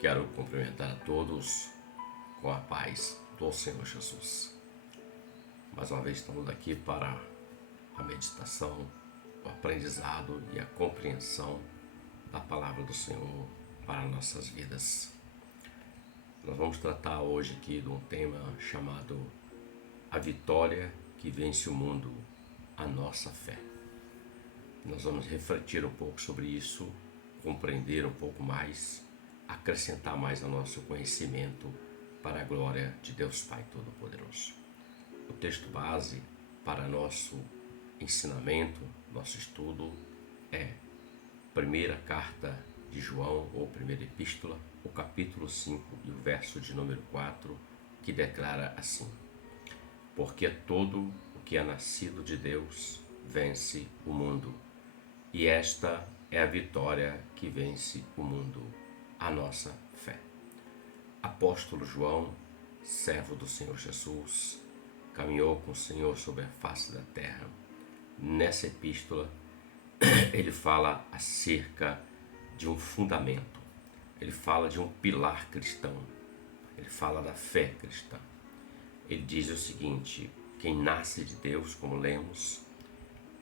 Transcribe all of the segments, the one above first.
Quero cumprimentar a todos com a paz do Senhor Jesus. Mais uma vez estamos aqui para a meditação, o aprendizado e a compreensão da palavra do Senhor para nossas vidas. Nós vamos tratar hoje aqui de um tema chamado A Vitória que Vence o Mundo, a Nossa Fé. Nós vamos refletir um pouco sobre isso, compreender um pouco mais, acrescentar mais ao nosso conhecimento para a glória de Deus Pai Todo-Poderoso. O texto base para nosso ensinamento, nosso estudo é primeira carta de João, ou primeira epístola, o capítulo 5 e o verso de número 4, que declara assim: porque todo o que é nascido de Deus vence o mundo, e esta é a vitória que vence o mundo, a nossa fé. Apóstolo João, servo do Senhor Jesus, caminhou com o Senhor sobre a face da terra. Nessa epístola, ele fala acerca de um fundamento, ele fala de um pilar cristão, ele fala da fé cristã. Ele diz o seguinte: quem nasce de Deus, como lemos,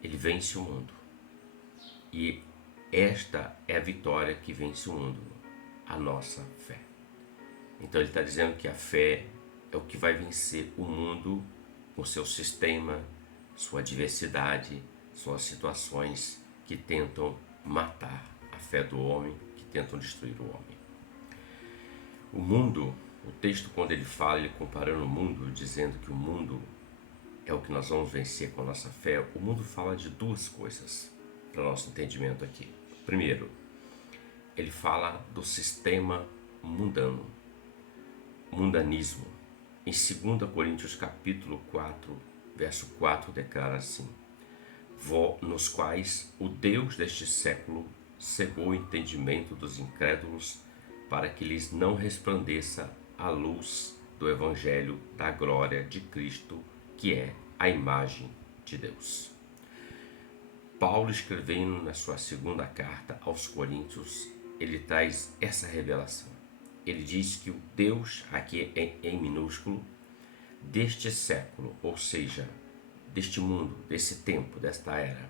ele vence o mundo. E esta é a vitória que vence o mundo, a nossa fé. Então ele está dizendo que a fé é o que vai vencer o mundo com seu sistema, sua diversidade, suas situações que tentam matar a fé do homem, que tentam destruir o homem. O mundo, o texto quando ele fala, ele comparando o mundo, dizendo que o mundo é o que nós vamos vencer com a nossa fé, o mundo fala de duas coisas para o nosso entendimento aqui. Primeiro, ele fala do sistema mundano, mundanismo. Em 2 Coríntios capítulo 4, verso 4, declara assim: nos quais o Deus deste século cegou o entendimento dos incrédulos, para que lhes não resplandeça a luz do Evangelho da glória de Cristo, que é a imagem de Deus. Paulo, escrevendo na sua segunda carta aos Coríntios, ele traz essa revelação. Ele diz que o Deus, aqui em minúsculo, deste século, ou seja, deste mundo, desse tempo, desta era,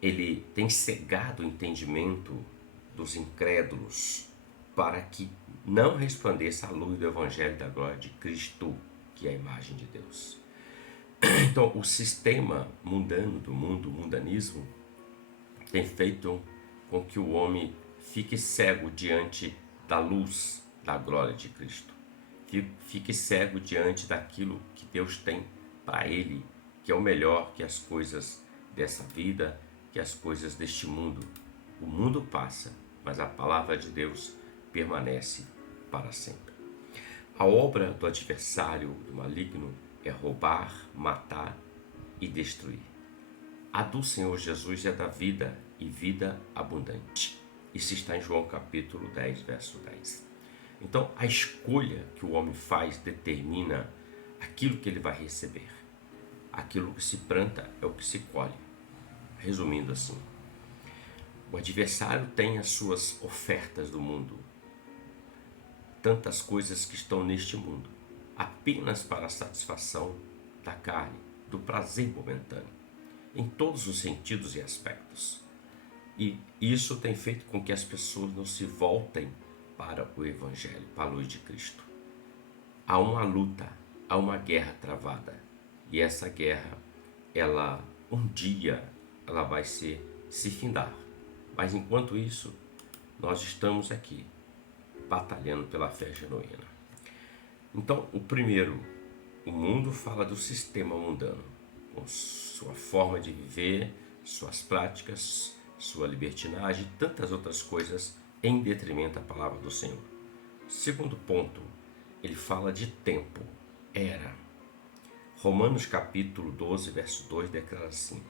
ele tem cegado o entendimento dos incrédulos para que não resplandeça a luz do Evangelho da glória de Cristo, que é a imagem de Deus. Então, o sistema mundano do mundo, o mundanismo, tem feito com que o homem fique cego diante da luz da glória de Cristo. Fique cego diante daquilo que Deus tem para ele, que é o melhor, que as coisas dessa vida, que as coisas deste mundo. O mundo passa, mas a palavra de Deus permanece para sempre. A obra do adversário, do maligno, é roubar, matar e destruir. A do Senhor Jesus é da vida e vida abundante. Isso está em João capítulo 10, verso 10. Então, a escolha que o homem faz determina aquilo que ele vai receber. Aquilo que se planta é o que se colhe. Resumindo assim, o adversário tem as suas ofertas do mundo, tantas coisas que estão neste mundo, apenas para a satisfação da carne, do prazer momentâneo, em todos os sentidos e aspectos. E isso tem feito com que as pessoas não se voltem para o Evangelho, para a luz de Cristo. Há uma luta, há uma guerra travada. E essa guerra, um dia, ela vai se findar. Mas enquanto isso, nós estamos aqui, batalhando pela fé genuína. Então, o mundo fala do sistema mundano, com sua forma de viver, suas práticas, sua libertinagem e tantas outras coisas em detrimento da palavra do Senhor. Segundo ponto, ele fala de tempo, era. Romanos capítulo 12, verso 2 declara assim: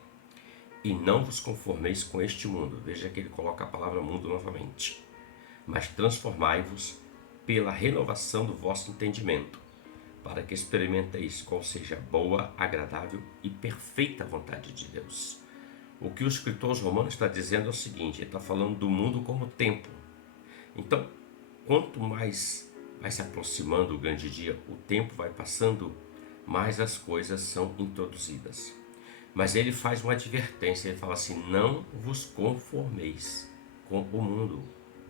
e não vos conformeis com este mundo. Veja que ele coloca a palavra mundo novamente. Mas transformai-vos pela renovação do vosso entendimento, para que experimenteis qual seja a boa, agradável e perfeita vontade de Deus. O que o escritor aos Romanos está dizendo é o seguinte: ele está falando do mundo como tempo. Então, quanto mais vai se aproximando o grande dia, o tempo vai passando, mais as coisas são introduzidas. Mas ele faz uma advertência, ele fala assim: não vos conformeis com o mundo,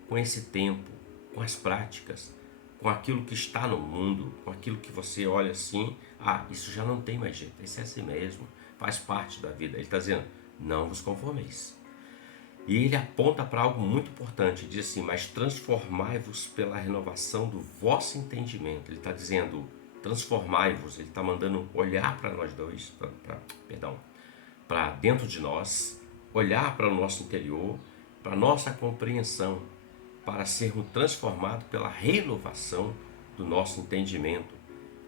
com esse tempo, com as práticas, com aquilo que está no mundo, com aquilo que você olha assim, isso já não tem mais jeito, isso é assim mesmo, faz parte da vida. Ele está dizendo: não vos conformeis. E ele aponta para algo muito importante, diz assim: mas transformai-vos pela renovação do vosso entendimento. Ele está dizendo: transformai-vos, ele está mandando olhar para nós dois, para dentro de nós, olhar para o nosso interior, para a nossa compreensão, para sermos transformados pela renovação do nosso entendimento,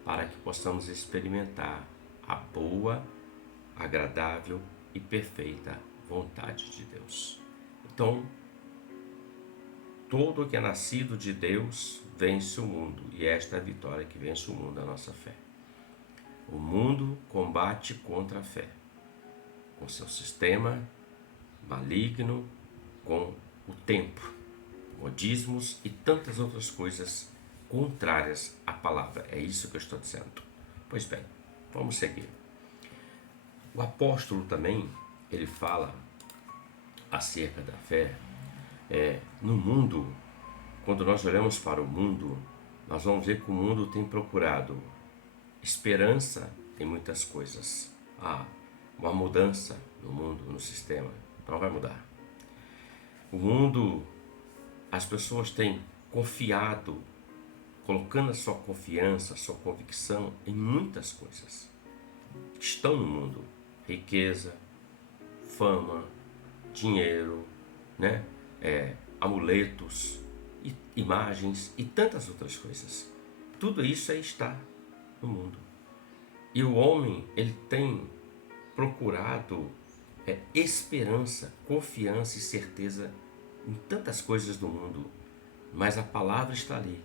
para que possamos experimentar a boa, agradável e perfeita vontade de Deus. Então, todo que é nascido de Deus vence o mundo, e esta é a vitória que vence o mundo, a nossa fé. O mundo combate contra a fé, com seu sistema maligno, com o tempo, modismos e tantas outras coisas contrárias à palavra. É isso que eu estou dizendo. Pois bem, vamos seguir. O apóstolo também, ele fala acerca da fé. No mundo, quando nós olhamos para o mundo, nós vamos ver que o mundo tem procurado esperança em muitas coisas. Uma mudança no mundo, no sistema, não vai mudar. O mundo, as pessoas têm confiado, colocando a sua confiança, a sua convicção em muitas coisas que estão no mundo: riqueza, fama, dinheiro, né? Amuletos, imagens e tantas outras coisas. Tudo isso aí está no mundo. E o homem, ele tem procurado esperança, confiança e certeza em tantas coisas do mundo, mas a palavra está ali,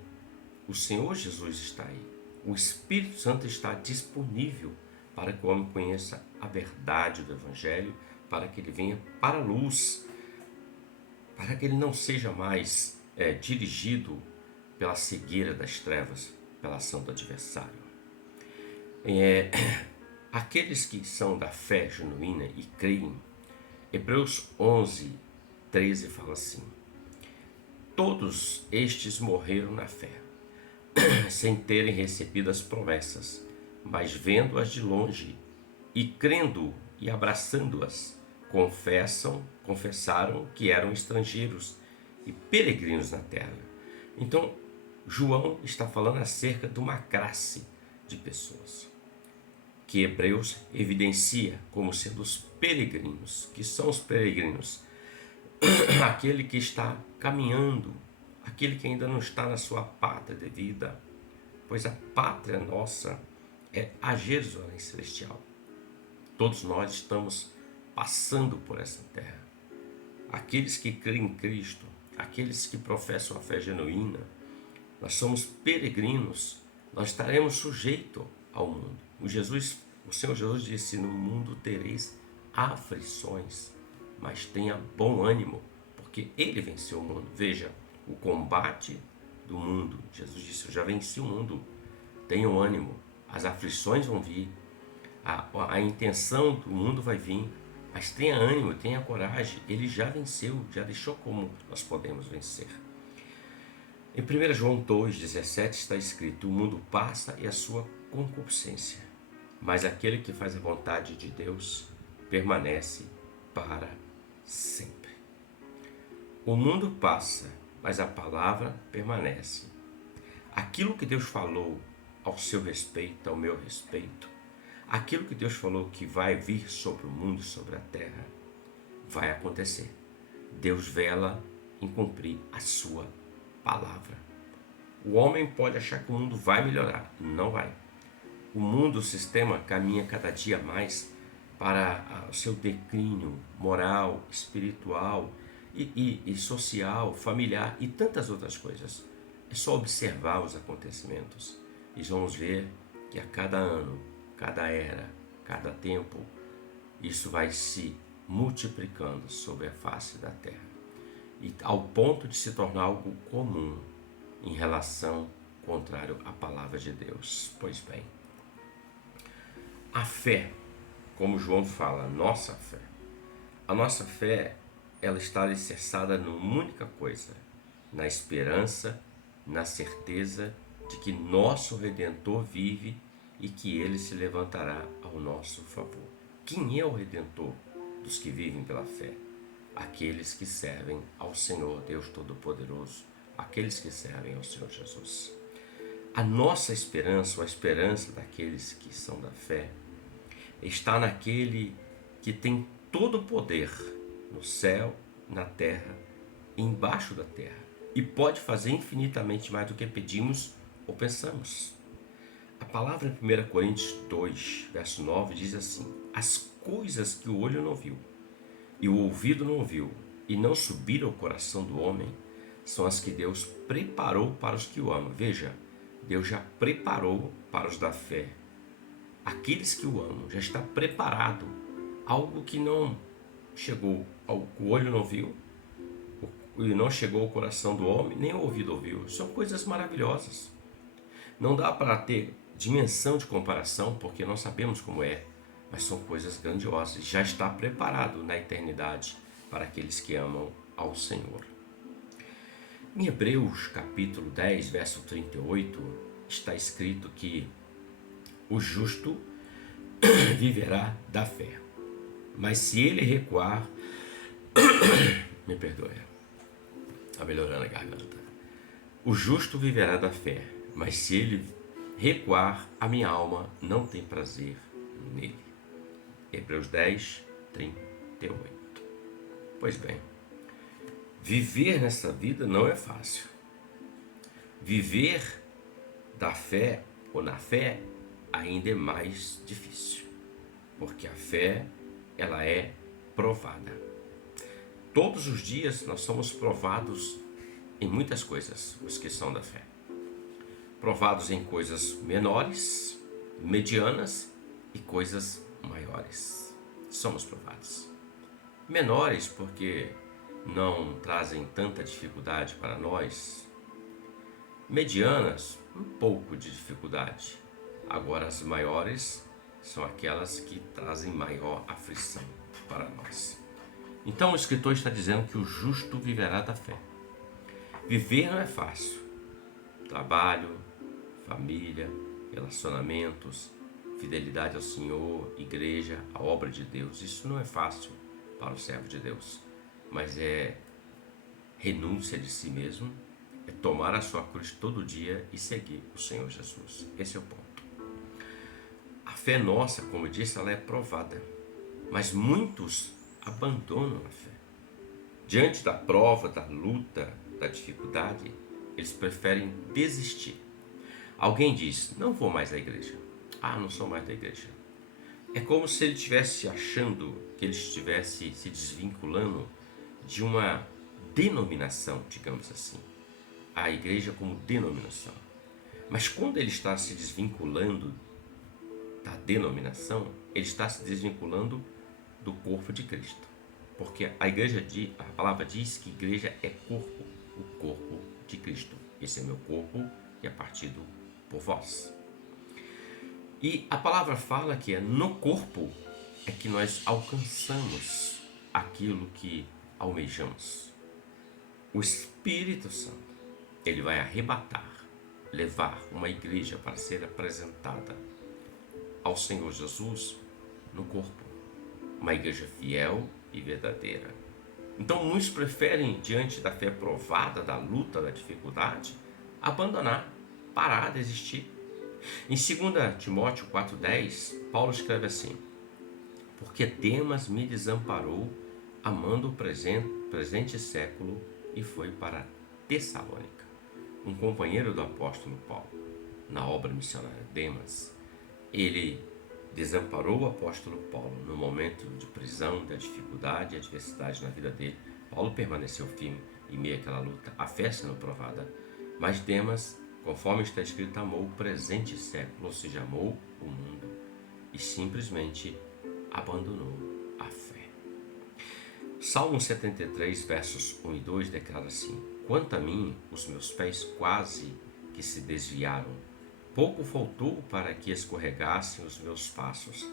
o Senhor Jesus está aí, o Espírito Santo está disponível para que o homem conheça a verdade do Evangelho, para que ele venha para a luz, para que ele não seja mais dirigido pela cegueira das trevas, pela ação do adversário. Aqueles que são da fé genuína e creem, Hebreus 11, 13 fala assim: todos estes morreram na fé, sem terem recebido as promessas, mas vendo-as de longe e crendo e abraçando-as, confessaram que eram estrangeiros e peregrinos na terra. Então, João está falando acerca de uma classe de pessoas que Hebreus evidencia como sendo os peregrinos. Que são os peregrinos? Aquele que está caminhando, aquele que ainda não está na sua pátria devida, pois a pátria nossa é a Jerusalém Celestial. Todos nós estamos passando por essa terra. Aqueles que creem em Cristo, aqueles que professam a fé genuína, nós somos peregrinos, nós estaremos sujeitos ao mundo. O Senhor Jesus disse: no mundo tereis aflições, mas tenha bom ânimo, porque Ele venceu o mundo. Veja, o combate do mundo. Jesus disse: eu já venci o mundo, tenham ânimo, as aflições vão vir, a intenção do mundo vai vir, mas tenha ânimo, tenha coragem, Ele já venceu, já deixou como nós podemos vencer. Em 1 João 2,17 está escrito: o mundo passa e a sua concupiscência, mas aquele que faz a vontade de Deus permanece para sempre. O mundo passa, mas a palavra permanece. Aquilo que Deus falou ao seu respeito, ao meu respeito, aquilo que Deus falou que vai vir sobre o mundo, sobre a terra, vai acontecer. Deus vela em cumprir a sua palavra. O homem pode achar que o mundo vai melhorar. Não vai. O mundo, o sistema, caminha cada dia mais para o seu declínio moral, espiritual e social, familiar e tantas outras coisas. É só observar os acontecimentos e vamos ver que a cada ano, cada era, cada tempo, isso vai se multiplicando sobre a face da terra, e ao ponto de se tornar algo comum. em relação contrário à palavra de Deus. Pois bem, a fé, como João fala, a nossa fé, ela está alicerçada numa única coisa, na esperança, na certeza de que nosso Redentor vive e que ele se levantará ao nosso favor. Quem é o Redentor dos que vivem pela fé? Aqueles que servem ao Senhor Deus Todo-Poderoso, aqueles que servem ao Senhor Jesus. A nossa esperança, ou a esperança daqueles que são da fé, está naquele que tem todo o poder no céu, na terra e embaixo da terra, e pode fazer infinitamente mais do que pedimos ou pensamos. A palavra em 1 Coríntios 2, verso 9 diz assim: as coisas que o olho não viu e o ouvido não ouviu e não subiram ao coração do homem são as que Deus preparou para os que o amam. Veja, Deus já preparou para os da fé. Aqueles que o amam, já está preparado. Algo que não chegou, o olho não viu, e não chegou ao coração do homem, nem o ouvido ouviu. São coisas maravilhosas. Não dá para ter dimensão de comparação, porque não sabemos como é, mas são coisas grandiosas. Já está preparado na eternidade para aqueles que amam ao Senhor. Em Hebreus capítulo 10, verso 38, está escrito que o justo viverá da fé. Mas se ele recuar, me perdoe, está melhorando a garganta. O justo viverá da fé, mas se ele recuar, a minha alma não tem prazer nele. Hebreus 10, 38. Pois bem, viver nessa vida não é fácil. Viver da fé ou na fé ainda é mais difícil, porque a fé, ela é provada. Todos os dias nós somos provados em muitas coisas, os que são da fé. Provados em coisas menores, medianas e coisas maiores. Somos provados. Menores porque não trazem tanta dificuldade para nós. Medianas, um pouco de dificuldade. Agora as maiores são aquelas que trazem maior aflição para nós. Então o escritor está dizendo que o justo viverá da fé. Viver não é fácil. Trabalho, família, relacionamentos, fidelidade ao Senhor, igreja, a obra de Deus. Isso não é fácil para o servo de Deus, mas é renúncia de si mesmo, é tomar a sua cruz todo dia e seguir o Senhor Jesus. Esse é o ponto. A fé nossa, como eu disse, ela é provada, mas muitos abandonam a fé. Diante da prova, da luta, da dificuldade, eles preferem desistir. Alguém diz, não vou mais à igreja. Ah, não sou mais da igreja. É como se ele estivesse achando que ele estivesse se desvinculando de uma denominação, digamos assim. A igreja como denominação. Mas quando ele está se desvinculando da denominação, ele está se desvinculando do corpo de Cristo. Porque a palavra diz que igreja é corpo, o corpo de Cristo. Esse é meu corpo e é partido por vós. E a palavra fala que é no corpo é que nós alcançamos aquilo que almejamos. O Espírito Santo, ele vai arrebatar, levar uma igreja para ser apresentada ao Senhor Jesus no corpo. Uma igreja fiel e verdadeira. Então muitos preferem, diante da fé provada, da luta, da dificuldade, abandonar, parar, desistir. Em 2 Timóteo 4,10, Paulo escreve assim: porque Demas me desamparou, amando o presente século, e foi para Tessalônica. Um companheiro do apóstolo Paulo, na obra missionária. Demas, ele desamparou o apóstolo Paulo no momento de prisão, da dificuldade e adversidade na vida dele. Paulo permaneceu firme em meio àquela luta, a fé sendo provada. Mas Demas, conforme está escrito, amou o presente século, ou seja, amou o mundo e simplesmente abandonou a fé. Salmo 73, versos 1 e 2 declara assim: Quanto a mim, os meus pés quase que se desviaram. Pouco faltou para que escorregassem os meus passos,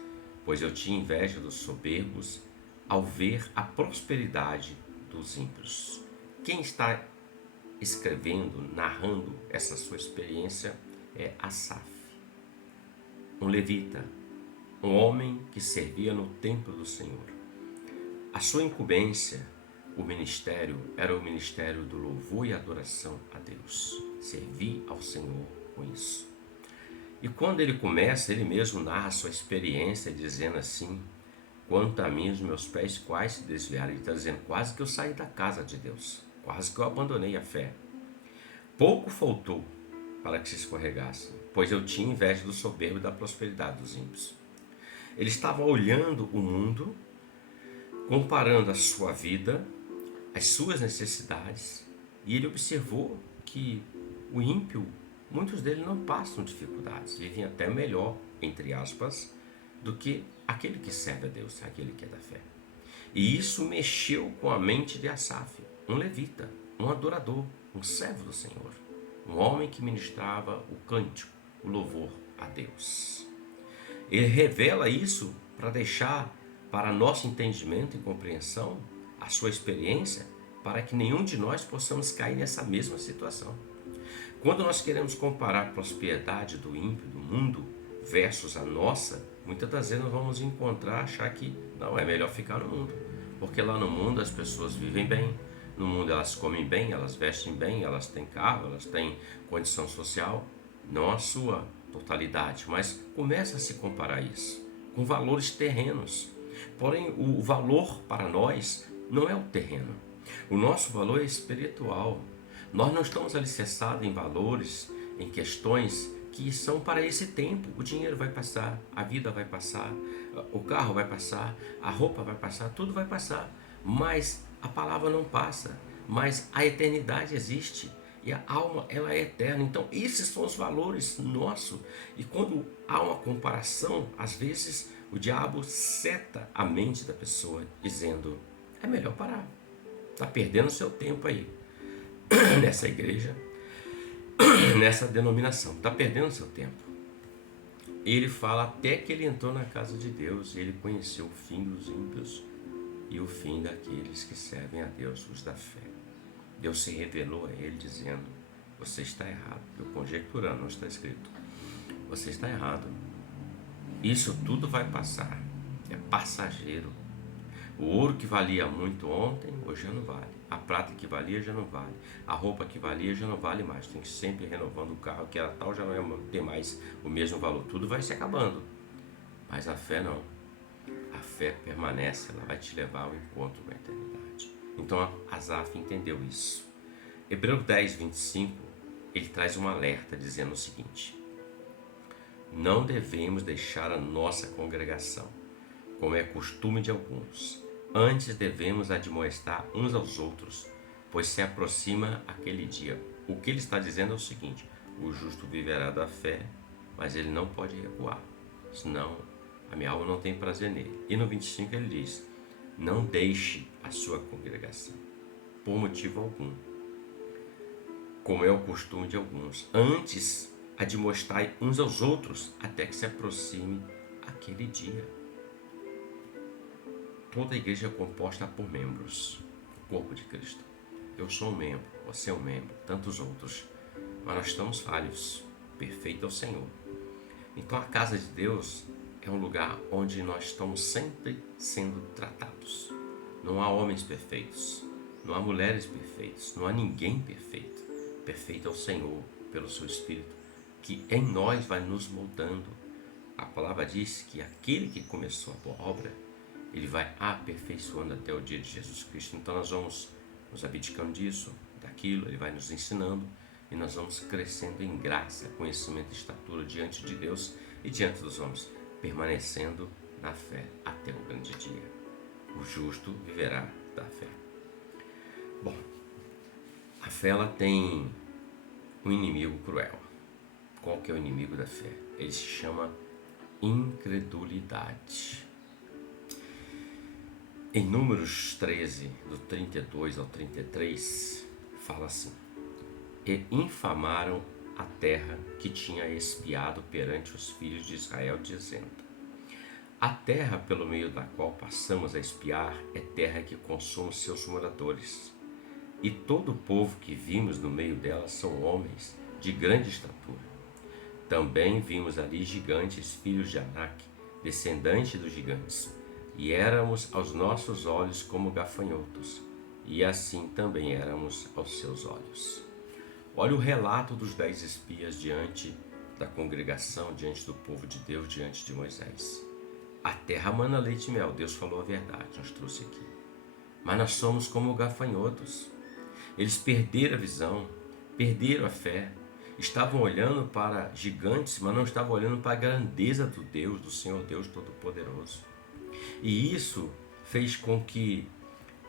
pois eu tinha inveja dos soberbos ao ver a prosperidade dos ímpios. Quem está escrevendo, narrando essa sua experiência é Asaf, um levita, um homem que servia no templo do Senhor. A sua incumbência, o ministério, era o ministério do louvor e adoração a Deus. Servir ao Senhor com isso. E quando ele começa, ele mesmo narra a sua experiência, dizendo assim: quanto a mim, os meus pés quase se desviaram. Ele está dizendo, quase que eu saí da casa de Deus, quase que eu abandonei a fé. Pouco faltou para que se escorregassem, pois eu tinha inveja do soberbo e da prosperidade dos ímpios. Ele estava olhando o mundo, comparando a sua vida, as suas necessidades, e ele observou que o ímpio, muitos deles não passam dificuldades, vivem até melhor, entre aspas, do que aquele que serve a Deus, aquele que é da fé. E isso mexeu com a mente de Asaf, um levita, um adorador, um servo do Senhor, um homem que ministrava o cântico, o louvor a Deus. Ele revela isso para deixar para nosso entendimento e compreensão a sua experiência, para que nenhum de nós possamos cair nessa mesma situação. Quando nós queremos comparar a prosperidade do ímpio, do mundo, versus a nossa, muitas das vezes nós vamos achar que não, é melhor ficar no mundo, porque lá no mundo as pessoas vivem bem, no mundo elas comem bem, elas vestem bem, elas têm carro, elas têm condição social, não a sua totalidade, mas começa a se comparar isso com valores terrenos. Porém, o valor para nós não é o terreno, o nosso valor é espiritual. Nós não estamos alicerçados em valores, em questões que são para esse tempo. O dinheiro vai passar, a vida vai passar, o carro vai passar, a roupa vai passar, tudo vai passar, mas a palavra não passa, mas a eternidade existe e a alma, ela é eterna. Então esses são os valores nossos, e quando há uma comparação, às vezes o diabo seta a mente da pessoa dizendo, é melhor parar, está perdendo seu tempo aí nessa igreja, nessa denominação, está perdendo seu tempo. Ele fala até que ele entrou na casa de Deus e ele conheceu o fim dos ímpios e o fim daqueles que servem a Deus, os da fé. Deus se revelou a ele dizendo, você está errado. Eu conjecturando, não está escrito, você está errado, isso tudo vai passar, é passageiro. O ouro que valia muito ontem, hoje já não vale. A prata que valia já não vale. A roupa que valia já não vale mais. Tem que sempre renovando o carro, que era tal, já não tem mais o mesmo valor. Tudo vai se acabando. Mas a fé não. A fé permanece, ela vai te levar ao encontro com a eternidade. Então Asaf entendeu isso. Hebreus 10, 25, ele traz um alerta dizendo o seguinte: não devemos deixar a nossa congregação, como é costume de alguns. Antes devemos admoestar uns aos outros, pois se aproxima aquele dia. O que ele está dizendo é o seguinte: o justo viverá da fé, mas ele não pode recuar, senão a minha alma não tem prazer nele. E no 25 ele diz, não deixe a sua congregação, por motivo algum, como é o costume de alguns. Antes admoestai uns aos outros, até que se aproxime aquele dia. Toda a igreja é composta por membros, o corpo de Cristo. Eu sou um membro, você é um membro, tantos outros, mas nós estamos falhos, perfeito é o Senhor. Então a casa de Deus é um lugar onde nós estamos sempre sendo tratados. Não há homens perfeitos, não há mulheres perfeitas, não há ninguém perfeito. Perfeito é o Senhor, pelo seu Espírito, que em nós vai nos moldando. A palavra diz que aquele que começou a boa obra, ele vai aperfeiçoando até o dia de Jesus Cristo. Então nós vamos nos abdicando disso, daquilo, ele vai nos ensinando e nós vamos crescendo em graça, conhecimento e estatura diante de Deus e diante dos homens, permanecendo na fé até o grande dia. O justo viverá da fé. Bom, a fé ela tem um inimigo cruel. Qual que é o inimigo da fé? Ele se chama incredulidade. Em Números 13, do 32 ao 33, fala assim: e infamaram a terra que tinha espiado perante os filhos de Israel, dizendo: a terra pelo meio da qual passamos a espiar é terra que consome seus moradores. E todo o povo que vimos no meio dela são homens de grande estatura. Também vimos ali gigantes, filhos de Anak, descendentes dos gigantes, e éramos aos nossos olhos como gafanhotos, e assim também éramos aos seus olhos. Olha o relato dos 10 espias diante da congregação, diante do povo de Deus, diante de Moisés. A terra mana leite e mel, Deus falou a verdade, nos trouxe aqui. Mas nós somos como gafanhotos. Eles perderam a visão, perderam a fé, estavam olhando para gigantes, mas não estavam olhando para a grandeza do Deus, do Senhor Deus Todo-Poderoso. E isso fez com que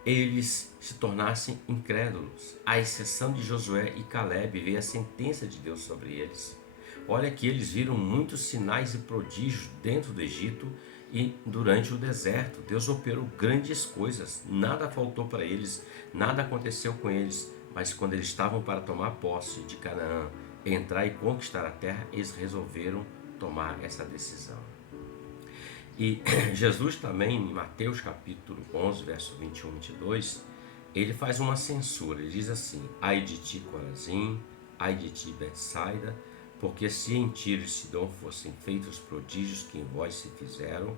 eles se tornassem incrédulos. À exceção de Josué e Caleb, veio a sentença de Deus sobre eles. Olha que eles viram muitos sinais e prodígios dentro do Egito e durante o deserto. Deus operou grandes coisas, nada faltou para eles, nada aconteceu com eles. Mas quando eles estavam para tomar posse de Canaã, entrar e conquistar a terra, eles resolveram tomar essa decisão. E Jesus também, em Mateus capítulo 11, verso 21 e 22, ele faz uma censura. Ele diz assim: ai de ti, Corazim, ai de ti, Betsaida, porque se em Tiro e Sidom fossem feitos os prodígios que em vós se fizeram,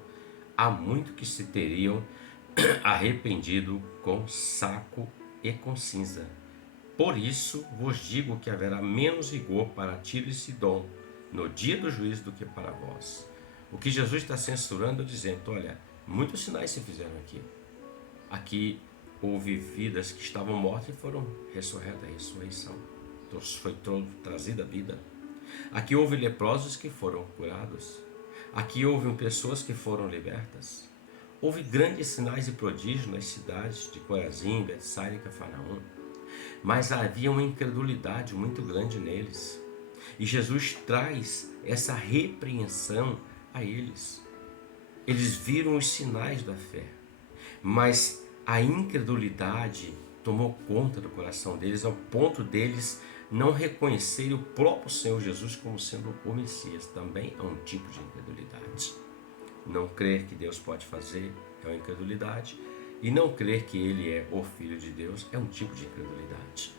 há muito que se teriam arrependido com saco e com cinza. Por isso vos digo que haverá menos rigor para Tiro e Sidom no dia do juízo do que para vós. O que Jesus está censurando, dizendo: olha, muitos sinais se fizeram aqui. Aqui houve vidas que estavam mortas e foram ressurretas, a ressurreição. Então foi trazida a vida. Aqui houve leprosos que foram curados. Aqui houve pessoas que foram libertas. Houve grandes sinais e prodígios nas cidades de Corazim, Betsaida e Cafarnaum. Mas havia uma incredulidade muito grande neles. E Jesus traz essa repreensão a eles. Eles viram os sinais da fé, mas a incredulidade tomou conta do coração deles, ao ponto deles não reconhecerem o próprio Senhor Jesus como sendo o Messias. Também é um tipo de incredulidade. Não crer que Deus pode fazer é uma incredulidade, e não crer que Ele é o Filho de Deus é um tipo de incredulidade.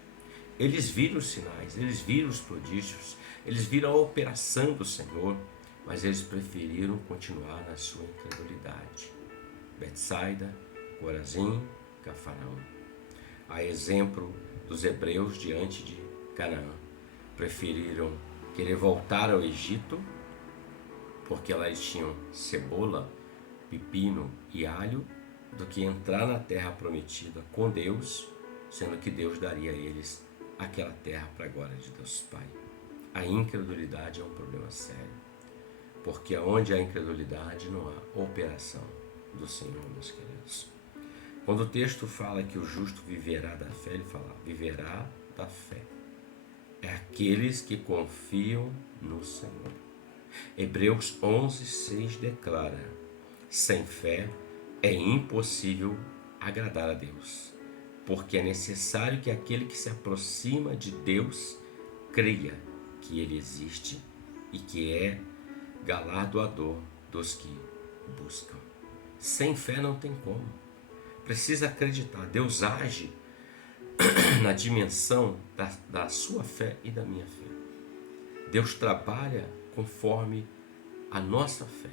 Eles viram os sinais, eles viram os prodígios, eles viram a operação do Senhor, mas eles preferiram continuar na sua incredulidade. Betsaida, Corazim, Cafarnaum. A exemplo dos hebreus diante de Canaã, preferiram querer voltar ao Egito, porque lá eles tinham cebola, pepino e alho, do que entrar na terra prometida com Deus, sendo que Deus daria a eles aquela terra para a glória de Deus Pai. A incredulidade é um problema sério, porque onde há incredulidade não há operação do Senhor, meus queridos. Quando o texto fala que o justo viverá da fé, ele fala: viverá da fé. É aqueles que confiam no Senhor. Hebreus 11:6 declara: sem fé é impossível agradar a Deus, porque é necessário que aquele que se aproxima de Deus creia que Ele existe e que é galardoador dos que o buscam. Sem fé não tem como. Precisa acreditar. Deus age na dimensão da sua fé e da minha fé. Deus trabalha conforme a nossa fé,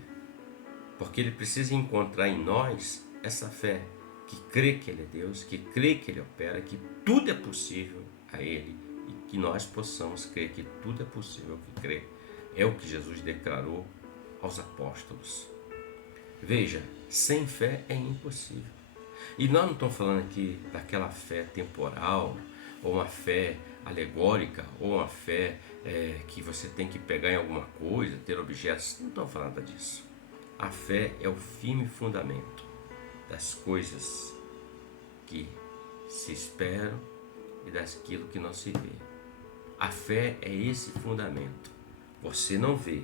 porque Ele precisa encontrar em nós essa fé que crê que Ele é Deus, que crê que Ele opera, que tudo é possível a Ele, e que nós possamos crer que tudo é possível que crê. É o que Jesus declarou aos apóstolos. Veja, sem fé é impossível. E nós não estamos falando aqui daquela fé temporal, ou uma fé alegórica, ou uma fé que você tem que pegar em alguma coisa, ter objetos. Não estamos falando disso. A fé é o firme fundamento das coisas que se esperam e daquilo que não se vê. A fé é esse fundamento. Você não vê,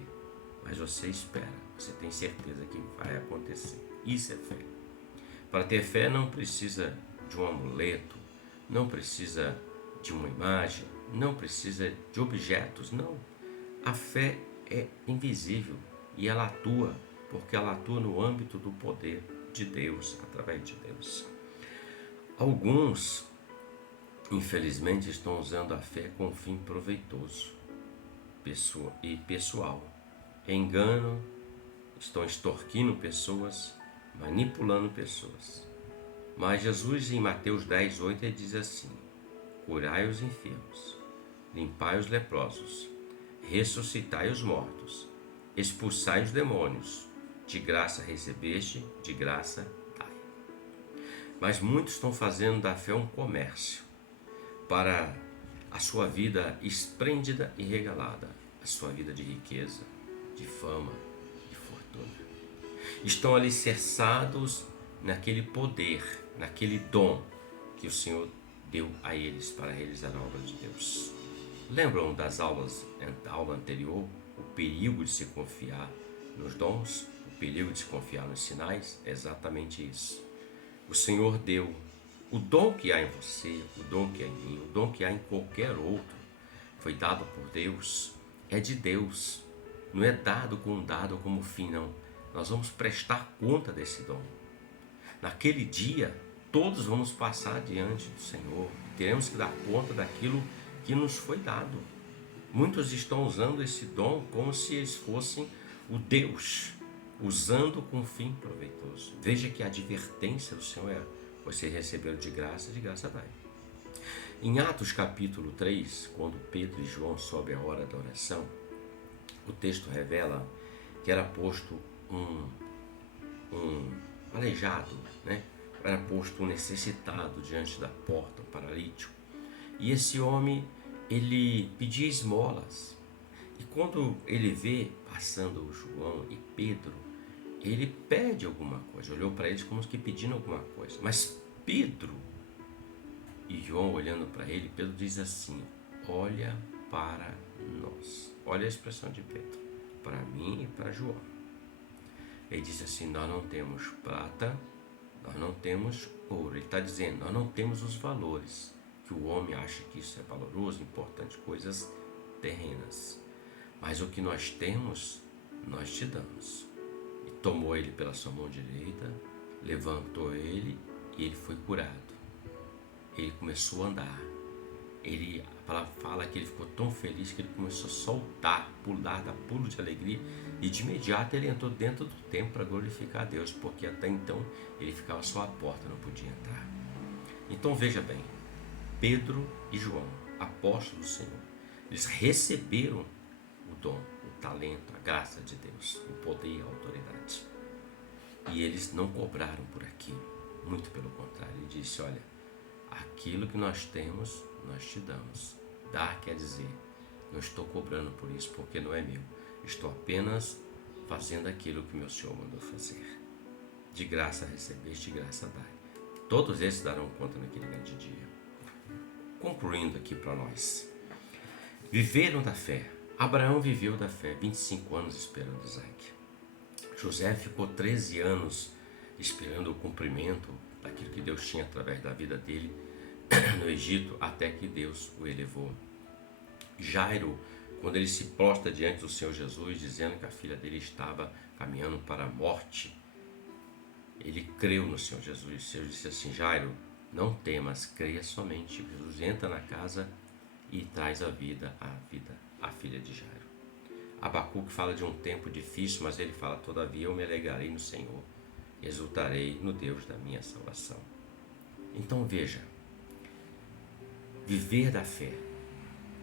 mas você espera. Você tem certeza que vai acontecer. Isso é fé. Para ter fé não precisa de um amuleto, não precisa de uma imagem, não precisa de objetos, não. A fé é invisível e ela atua, porque ela atua no âmbito do poder de Deus, através de Deus. Alguns, infelizmente, estão usando a fé com um fim proveitoso e pessoal. Enganam, estão extorquindo pessoas, manipulando pessoas. Mas Jesus, em Mateus 10:8, ele diz assim: curai os enfermos, limpai os leprosos, ressuscitai os mortos, expulsai os demônios. De graça recebeste, de graça dai. Mas muitos estão fazendo da fé um comércio para a sua vida esplêndida e regalada, a sua vida de riqueza, de fama, de fortuna. Estão alicerçados naquele poder, naquele dom que o Senhor deu a eles para realizar a obra de Deus. Lembram das aulas, da aula anterior, o perigo de se confiar nos dons, o perigo de se confiar nos sinais? É exatamente isso. O Senhor deu o dom que há em você, o dom que há em mim, o dom que há em qualquer outro, foi dado por Deus, é de Deus, não é dado como fim, não. Nós vamos prestar conta desse dom. Naquele dia, todos vamos passar diante do Senhor, teremos que dar conta daquilo que nos foi dado. Muitos estão usando esse dom como se eles fossem o Deus, usando com fim proveitoso. Veja que a advertência do Senhor é: você recebeu de graça dai. Em Atos capítulo 3, quando Pedro e João sobem a hora da oração, o texto revela que era posto um aleijado, era posto um necessitado diante da porta, um paralítico. E esse homem, ele pedia esmolas. E quando ele vê passando o João e Pedro, ele pede alguma coisa, olhou para eles como que pedindo alguma coisa. Mas Pedro e João olhando para ele, Pedro diz assim: olha para nós. Olha a expressão de Pedro, para mim e para João. Ele diz assim: nós não temos prata, nós não temos ouro. Ele está dizendo: nós não temos os valores que o homem acha que isso é valoroso, importante, coisas terrenas. Mas o que nós temos, nós te damos. E tomou ele pela sua mão direita, levantou ele e ele foi curado. Ele começou a andar. A palavra fala que ele ficou tão feliz que ele começou a soltar, pular, dar pulo de alegria, e de imediato ele entrou dentro do templo para glorificar a Deus, porque até então ele ficava só à porta, não podia entrar. Então veja bem, Pedro e João, apóstolos do Senhor, eles receberam o dom, o talento, a graça de Deus, o poder e a autoridade. E eles não cobraram por aquilo, muito pelo contrário. Ele disse: olha, aquilo que nós temos, nós te damos. Dar quer dizer, não estou cobrando por isso porque não é meu. Estou apenas fazendo aquilo que meu Senhor mandou fazer. De graça recebeste, de graça dai. Todos esses darão conta naquele grande dia. Concluindo aqui para nós. Viveram da fé. Abraão viveu da fé, 25 anos esperando Isaac. José ficou 13 anos esperando o cumprimento daquilo que Deus tinha através da vida dele no Egito, até que Deus o elevou. Jairo, quando ele se prostra diante do Senhor Jesus, dizendo que a filha dele estava caminhando para a morte, ele creu no Senhor Jesus. O Senhor disse assim: Jairo, não temas, creia somente. Jesus entra na casa e traz a vida à filha de Jairo. Abacuque fala de um tempo difícil, mas ele fala: todavia eu me alegrarei no Senhor, exultarei no Deus da minha salvação. Então veja, viver da fé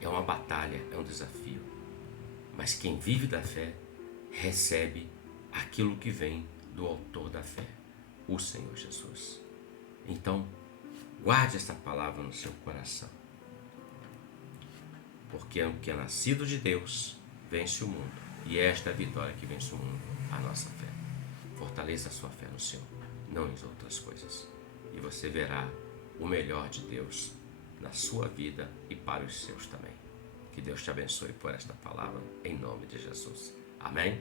é uma batalha, é um desafio, mas quem vive da fé recebe aquilo que vem do autor da fé, o Senhor Jesus. Então, guarde essa palavra no seu coração, porque o que é nascido de Deus vence o mundo, e esta é a vitória que vence o mundo, a nossa fé. Fortaleça a sua fé no Senhor, não em outras coisas, e você verá o melhor de Deus na sua vida e para os seus também. Que Deus te abençoe por esta palavra, em nome de Jesus. Amém?